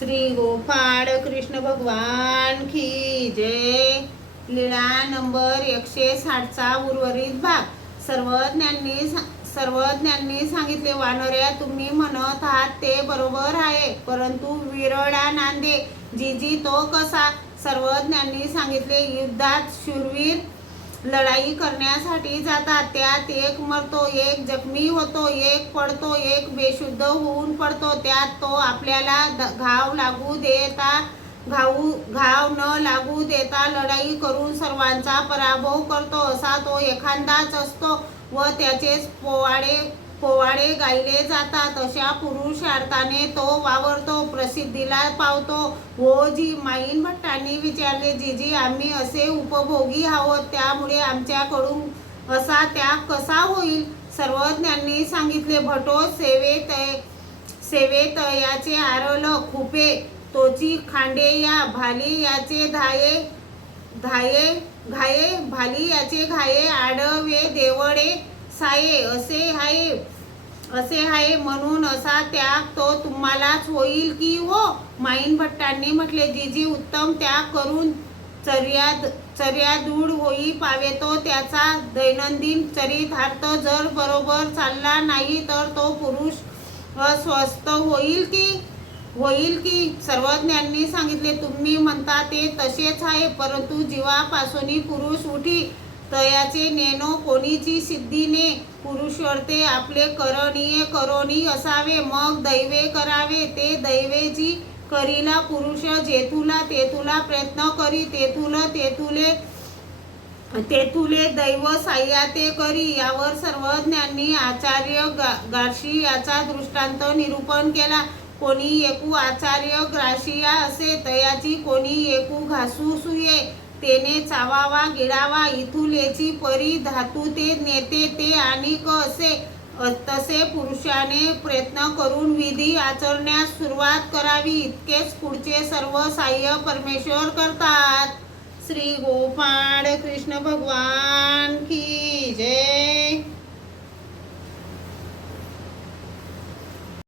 श्री गोपाळ कृष्ण भगवान की जय। लीळा नंबर 160चा उर्वरित भाग। सर्वज्ञांनी सांगितले, वानऱ्या, तुम्ही म्हणत आहात ते बरोबर आहे, परंतु विरळा नांदे जीजी तो कसा? सर्वज्ञांनी सांगितले, युद्धात शूरवीर लढाई करण्यासाठी जातात, त्यात एक मरतो, एक जखमी होतो, एक पडतो, एक बेशुद्ध होऊन पडतो, त्यात तो आपल्याला घाव न लागू देता लढाई करून सर्वांचा पराभव करतो, असा तो एखादाच असतो व त्याचेच पोवाडे गायले जातात, अशा पुरुषार्थाने तो वावरतो, प्रसिद्धीला पावतो। हो जी, माईन भट्टांनी विचारले, जीजी, आम्ही असे उपभोगी आहोत, त्यामुळे आमच्याकडून असा त्याग कसा होईल? सर्वज्ञांनी सांगितले, भटो सेवेत याचे आरल खुपे, तोची खांडे या भाली याचे घाये भाली याचे घाये, आडवे देवळे साये असे आहे, म्हणून असा त्याग तो तुम्हालाच होईल की हो? माईन भट्टांनी म्हटले, जीजी, उत्तम त्याग करून चर्यादूड होई पावेतो, त्याचा दैनंदिन चरितार्थ जर बरोबर चालला नाही तर तो पुरुष अस्वस्थ होईल की? सर्वज्ञांनी सांगितले, तुम्ही म्हणता ते तसेच आहे, परंतु जीवापासून पुरुष उठी तयाचे नेनो कोणीची सिद्धी ने, पुरुषवर्ते आपले करोनी असावे, मग दैवे करावे, ते दैवे जी करीला पुरुष जेथुला तेथुला प्रयत्न करी, तेथुले दैव साह्याते करी। यावर सर्वज्ञांनी आचार्य गार्शी याचा दृष्टांत निरूपण केला। कोणी एकू आचार्य ग्राशिया असे, तयाची कोणी एकू घासू सुये, तेने चावावा गिळावा, इथुलेची परी धातू ते नेते ते आणि असे, तसे पुरुषाने प्रयत्न करून विधी आचरण्यास सुरुवात करावी, इतकेच पुढचे सर्व साह्य परमेश्वर करतात। श्री गोपाळ कृष्ण भगवान